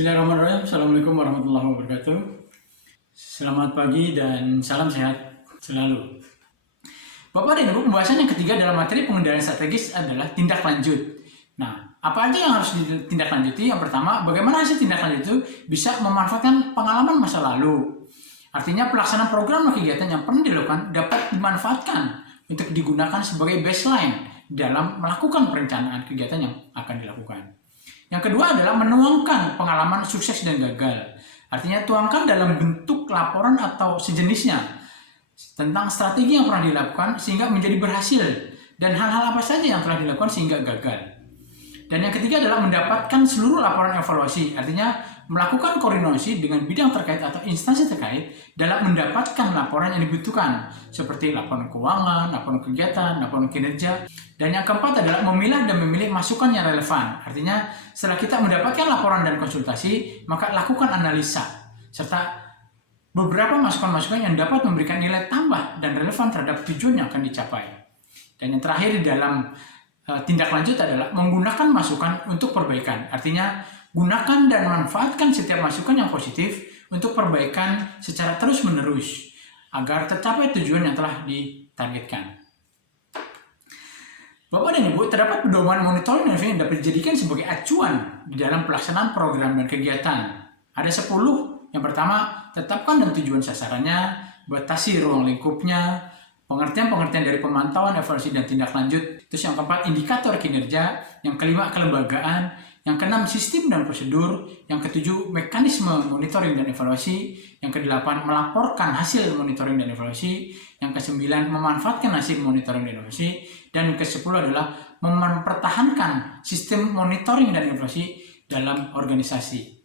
Bismillahirrahmanirrahim. Assalamualaikum warahmatullahi wabarakatuh. Selamat pagi dan salam sehat selalu. Bapak dan Ibu, pembahasan yang ketiga dalam materi pengendalian strategis adalah tindak lanjut. Nah, apa aja yang harus ditindaklanjuti? Yang pertama, bagaimana hasil tindak lanjut itu bisa memanfaatkan pengalaman masa lalu. Artinya pelaksanaan program dan kegiatan yang pernah dilakukan dapat dimanfaatkan untuk digunakan sebagai baseline dalam melakukan perencanaan kegiatan yang akan dilakukan. Yang kedua adalah menuangkan pengalaman sukses dan gagal. Artinya tuangkan dalam bentuk laporan atau sejenisnya tentang strategi yang pernah dilakukan sehingga menjadi berhasil dan hal-hal apa saja yang telah dilakukan sehingga gagal. Dan yang ketiga adalah mendapatkan seluruh laporan evaluasi. Artinya melakukan koordinasi dengan bidang terkait atau instansi terkait dalam mendapatkan laporan yang dibutuhkan seperti laporan keuangan, laporan kegiatan, laporan kinerja. Dan yang keempat adalah memilah dan memilih masukan yang relevan. Artinya setelah kita mendapatkan laporan dan konsultasi, maka lakukan analisa serta beberapa masukan-masukan yang dapat memberikan nilai tambah dan relevan terhadap tujuan yang akan dicapai. Dan yang terakhir di dalam tindak lanjut adalah menggunakan masukan untuk perbaikan. Artinya gunakan dan manfaatkan setiap masukan yang positif untuk perbaikan secara terus-menerus agar tercapai tujuan yang telah ditargetkan. Bapak dan Ibu, terdapat pedoman monitoring dan evaluasi yang dapat dijadikan sebagai acuan di dalam pelaksanaan program dan kegiatan. Ada 10. Yang pertama, tetapkan dan tujuan sasarannya, batasi ruang lingkupnya, pengertian-pengertian dari pemantauan, evaluasi, dan tindak lanjut. Terus yang keempat, indikator kinerja. Yang kelima, kelembagaan. Yang keenam, sistem dan prosedur. Yang ketujuh, mekanisme monitoring dan evaluasi. Yang kedelapan, melaporkan hasil monitoring dan evaluasi. Yang kesembilan, memanfaatkan hasil monitoring dan evaluasi. Dan yang kesepuluh adalah mempertahankan sistem monitoring dan evaluasi dalam organisasi.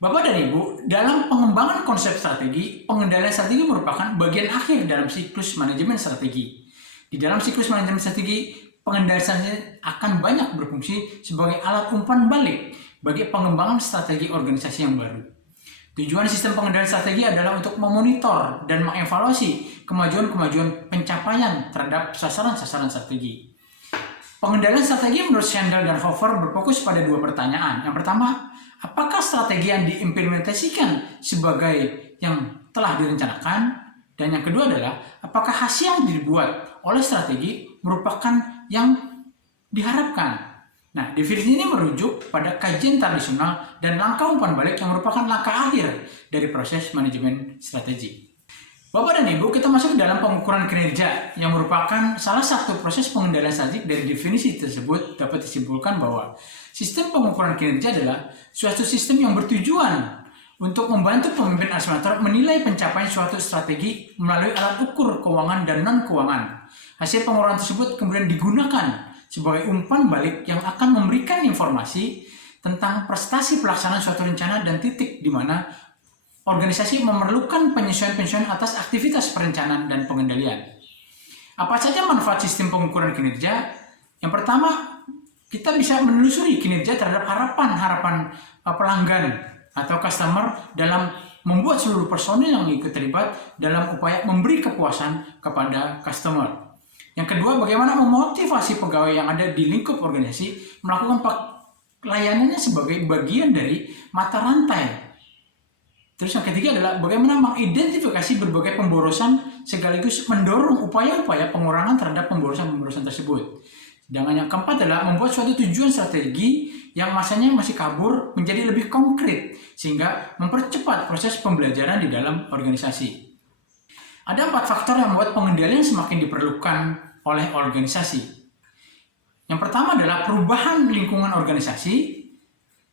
Bapak dan Ibu, dalam pengembangan konsep strategi, pengendalian strategi merupakan bagian akhir dalam siklus manajemen strategi. Di dalam siklus manajemen strategi, pengendalian strategi akan banyak berfungsi sebagai alat umpan balik bagi pengembangan strategi organisasi yang baru. Tujuan sistem pengendalian strategi adalah untuk memonitor dan mengevaluasi kemajuan-kemajuan pencapaian terhadap sasaran-sasaran strategi. Pengendalian strategi menurut Shandel dan Hofer berfokus pada dua pertanyaan. Yang pertama, apakah strategi yang diimplementasikan sebagai yang telah direncanakan? Dan yang kedua adalah, apakah hasil yang dibuat oleh strategi merupakan yang diharapkan? Nah, definisi ini merujuk pada kajian tradisional dan langkah umpan balik yang merupakan langkah akhir dari proses manajemen strategi. Bapak dan Ibu, kita masuk ke dalam pengukuran kinerja yang merupakan salah satu proses pengendalian strategi. Dari definisi tersebut dapat disimpulkan bahwa sistem pengukuran kinerja adalah suatu sistem yang bertujuan untuk membantu pemimpin estimator menilai pencapaian suatu strategi melalui alat ukur keuangan dan non-keuangan. Hasil pengukuran tersebut kemudian digunakan sebagai umpan balik yang akan memberikan informasi tentang prestasi pelaksanaan suatu rencana dan titik di mana organisasi memerlukan penyesuaian-penyesuaian atas aktivitas perencanaan dan pengendalian. Apa saja manfaat sistem pengukuran kinerja? Yang pertama, kita bisa menelusuri kinerja terhadap harapan-harapan pelanggan atau customer dalam membuat seluruh personil yang ikut terlibat dalam upaya memberi kepuasan kepada customer. Yang kedua, bagaimana memotivasi pegawai yang ada di lingkup organisasi melakukan pelayanannya sebagai bagian dari mata rantai. Terus yang ketiga adalah bagaimana mengidentifikasi berbagai pemborosan sekaligus mendorong upaya-upaya pengurangan terhadap pemborosan-pemborosan tersebut. Sedangkan yang keempat adalah membuat suatu tujuan strategi yang masanya masih kabur menjadi lebih konkret sehingga mempercepat proses pembelajaran di dalam organisasi. Ada 4 faktor yang membuat pengendalian semakin diperlukan oleh organisasi. Yang pertama adalah perubahan lingkungan organisasi.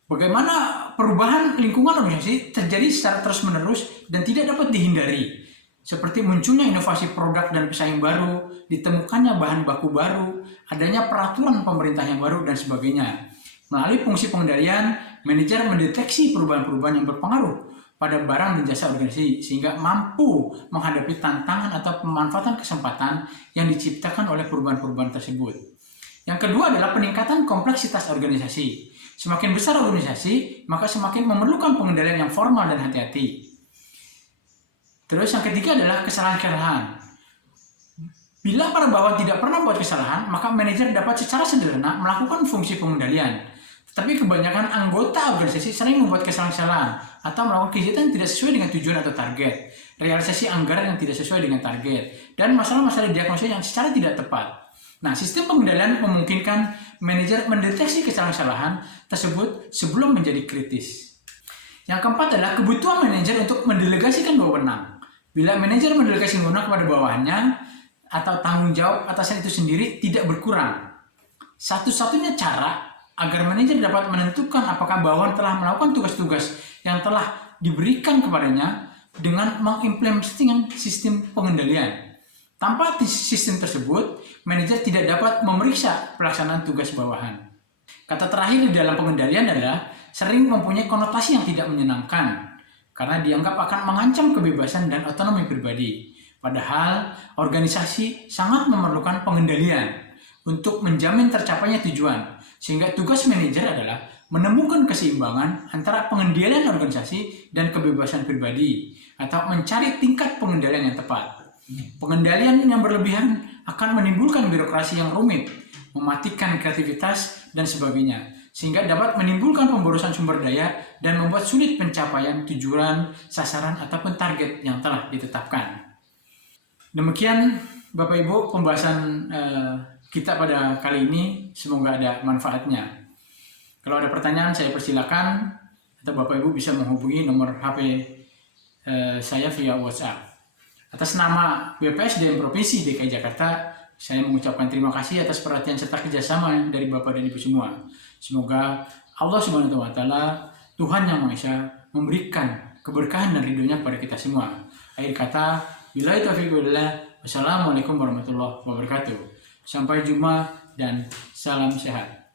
Bagaimana perubahan lingkungan organisasi terjadi secara terus-menerus dan tidak dapat dihindari. Seperti munculnya inovasi produk dan pesaing baru, ditemukannya bahan baku baru, adanya peraturan pemerintah yang baru, dan sebagainya. Melalui fungsi pengendalian, manajer mendeteksi perubahan-perubahan yang berpengaruh pada barang dan jasa organisasi sehingga mampu menghadapi tantangan atau pemanfaatan kesempatan yang diciptakan oleh perubahan-perubahan tersebut. Yang kedua adalah peningkatan kompleksitas organisasi. Semakin besar organisasi, maka semakin memerlukan pengendalian yang formal dan hati-hati. Terus yang ketiga adalah kesalahan-kesalahan. Bila para bawahan tidak pernah membuat kesalahan, maka manajer dapat secara sederhana melakukan fungsi pengendalian. Tapi kebanyakan anggota organisasi sering membuat kesalahan-kesalahan atau melakukan kegiatan yang tidak sesuai dengan tujuan atau target, realisasi anggaran yang tidak sesuai dengan target, dan masalah-masalah diagnosis yang secara tidak tepat. Nah, sistem pengendalian memungkinkan manajer mendeteksi kesalahan-kesalahan tersebut sebelum menjadi kritis. Yang keempat adalah kebutuhan manajer untuk mendelegasikan wewenang. Bila manajer mendelegasikan wewenang kepada bawahannya atau tanggung jawab atasan itu sendiri tidak berkurang. Satu-satunya cara agar manajer dapat menentukan apakah bawahan telah melakukan tugas-tugas yang telah diberikan kepadanya dengan mengimplementasikan sistem pengendalian. Tanpa sistem tersebut, manajer tidak dapat memeriksa pelaksanaan tugas bawahan. Kata terakhir di dalam pengendalian adalah sering mempunyai konotasi yang tidak menyenangkan karena dianggap akan mengancam kebebasan dan otonomi pribadi. Padahal organisasi sangat memerlukan pengendalian untuk menjamin tercapainya tujuan, sehingga tugas manajer adalah menemukan keseimbangan antara pengendalian organisasi dan kebebasan pribadi, atau mencari tingkat pengendalian yang tepat. Pengendalian yang berlebihan akan menimbulkan birokrasi yang rumit, mematikan kreativitas, dan sebagainya, sehingga dapat menimbulkan pemborosan sumber daya dan membuat sulit pencapaian tujuan, sasaran, ataupun target yang telah ditetapkan. Demikian Bapak Ibu pembahasan kita pada kali ini, semoga ada manfaatnya. Kalau ada pertanyaan saya persilakan, atau Bapak Ibu bisa menghubungi nomor HP saya via WhatsApp. Atas nama BPSDM Provinsi DKI Jakarta, saya mengucapkan terima kasih atas perhatian serta kerjasama dari Bapak dan Ibu semua. Semoga Allah Subhanahu wa Ta'ala, Tuhan Yang Maha Esa, memberikan keberkahan dan ridhonya kepada kita semua. Akhir kata, billahi taufiq walhidayah. Wassalamualaikum warahmatullahi wabarakatuh. Sampai jumpa dan salam sehat.